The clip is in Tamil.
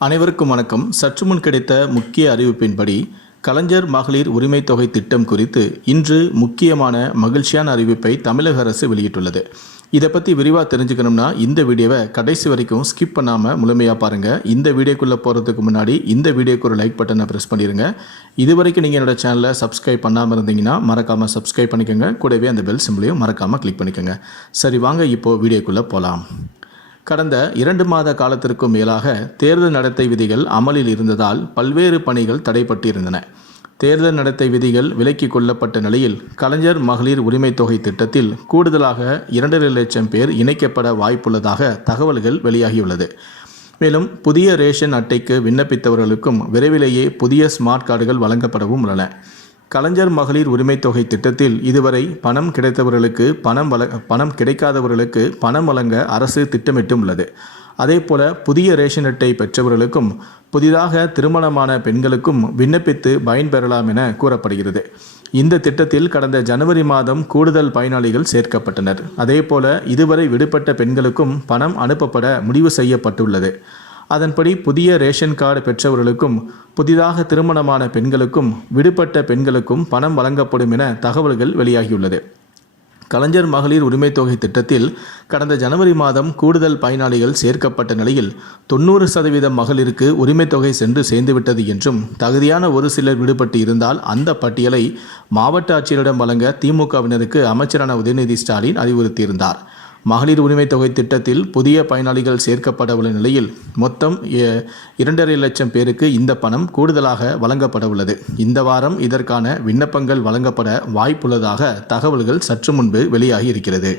அனைவருக்கும் வணக்கம். சற்று முன் கிடைத்த முக்கிய அறிவிப்பின்படி கலைஞர் மகளிர் உரிமை தொகை திட்டம் குறித்து இன்று முக்கியமான மகிழ்ச்சியான அறிவிப்பை தமிழக அரசு வெளியிட்டுள்ளது. இதை பற்றி விரிவாக தெரிஞ்சுக்கணும்னா இந்த வீடியோவை கடைசி வரைக்கும் ஸ்கிப் பண்ணாமல் முழுமையாக பாருங்கள். இந்த வீடியோக்குள்ளே போகிறதுக்கு முன்னாடி இந்த வீடியோக்கு ஒரு லைக் பட்டனை ப்ரெஸ் பண்ணிடுங்க. இது வரைக்கும் நீங்கள் என்னோட சேனலை சப்ஸ்கிரைப் பண்ணாமல் இருந்தீங்கன்னா மறக்காமல் சப்ஸ்கிரைப் பண்ணிக்கோங்க. கூடவே அந்த பெல் சிம்பிளையும் மறக்காமல் கிளிக் பண்ணிக்கோங்க. சரி, வாங்க இப்போது வீடியோக்குள்ளே போகலாம். கடந்த 2 மாத காலத்திற்கும் மேலாக தேர்தல் நடத்தை விதிகள் அமலில் இருந்ததால் பல்வேறு பணிகள் தடைப்பட்டிருந்தன. தேர்தல் நடத்தை விதிகள் விலக்கிக் கொள்ளப்பட்ட நிலையில் கலைஞர் மகளிர் உரிமை தொகை திட்டத்தில் கூடுதலாக 2.5 லட்சம் பேர் இணைக்கப்பட வாய்ப்புள்ளதாக தகவல்கள் வெளியாகியுள்ளது. மேலும் புதிய ரேஷன் அட்டைக்கு விண்ணப்பித்தவர்களுக்கும் விரைவிலேயே புதிய ஸ்மார்ட் கார்டுகள் வழங்கப்படவும் உள்ளன. கலைஞர் மகளிர் உரிமை தொகை திட்டத்தில் இதுவரை பணம் கிடைத்தவர்களுக்கு பணம் கிடைக்காதவர்களுக்கு பணம் வழங்க அரசு திட்டமிட்டும் உள்ளது. அதேபோல புதிய ரேஷன் அட்டை பெற்றவர்களுக்கும் புதிதாக திருமணமான பெண்களுக்கும் விண்ணப்பித்து பயன்பெறலாம் என கூறப்படுகிறது. இந்த திட்டத்தில் கடந்த ஜனவரி மாதம் கூடுதல் பயனாளிகள் சேர்க்கப்பட்டனர். அதேபோல இதுவரை விடுபட்ட பெண்களுக்கும் பணம் அனுப்பப்பட முடிவு செய்யப்பட்டுள்ளது. அதன்படி புதிய ரேஷன் கார்டு பெற்றவர்களுக்கும் புதிதாக திருமணமான பெண்களுக்கும் விடுபட்ட பெண்களுக்கும் பணம் வழங்கப்படும் என தகவல்கள் வெளியாகியுள்ளது. கலைஞர் மகளிர் உரிமை தொகை திட்டத்தில் கடந்த ஜனவரி மாதம் கூடுதல் பயனாளிகள் சேர்க்கப்பட்ட நிலையில் 90% மகளிருக்கு உரிமை தொகை சென்று சேர்ந்துவிட்டது என்றும் தகுதியான ஒரு சிலர் விடுபட்டு இருந்தால் அந்த பட்டியலை மாவட்ட ஆட்சியரிடம் வழங்க திமுகவினருக்கு அமைச்சரான உதயநிதி ஸ்டாலின் அறிவுறுத்தியிருந்தார். மகளிர் உரிமை தொகை திட்டத்தில் புதிய பயனாளிகள் சேர்க்கப்பட உள்ள நிலையில் மொத்தம் 2.5 லட்சம் பேருக்கு இந்த பணம் கூடுதலாக வழங்கப்பட உள்ளது. இந்த வாரம் இதற்கான விண்ணப்பங்கள் வழங்கப்பட வாய்ப்புள்ளதாக தகவல்கள் சற்று முன்பு வெளியாகி இருக்கிறது.